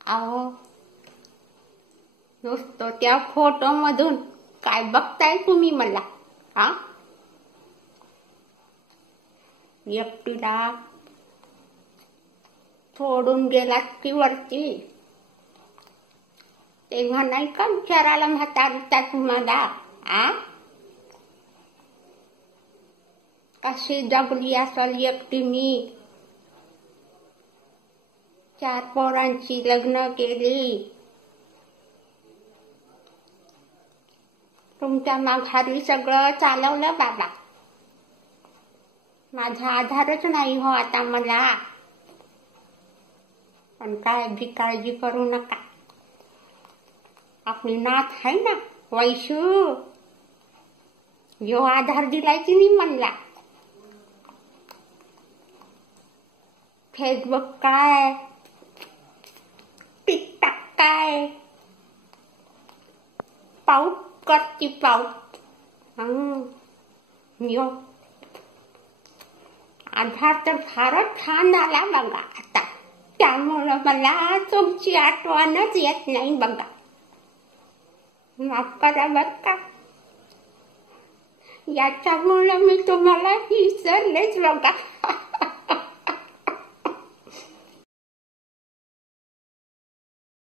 अहो, नुसतं त्या फोटो मधून काय बघताय तुम्ही मला? हा, एकटीला सोडून गेलात की वरती, तेव्हा नाही का विचारायला म्हातारता तुम्हाला? आ, कशी जगली असल एकटी मी? 4 पोरांची लग्न केली, तुमच्या माघारी सगळं चालवलं बाबा. माझा आधारच नाही हो आता मला. पण काय भी काळजी करू नका, आपली नाथ आहे ना वैशू, जो आधार दिलाय तिने म्हणला. फेसबुक काय, टिकटॉक काय, पाऊट करती पाऊट. यो आधार तर फारच छान झाला बघा आता, त्यामुळं मला तुमची आठवणच येत नाही बघा. माफ करा बरं का, याच्यामुळं मी तुम्हाला विसरलेच बघा.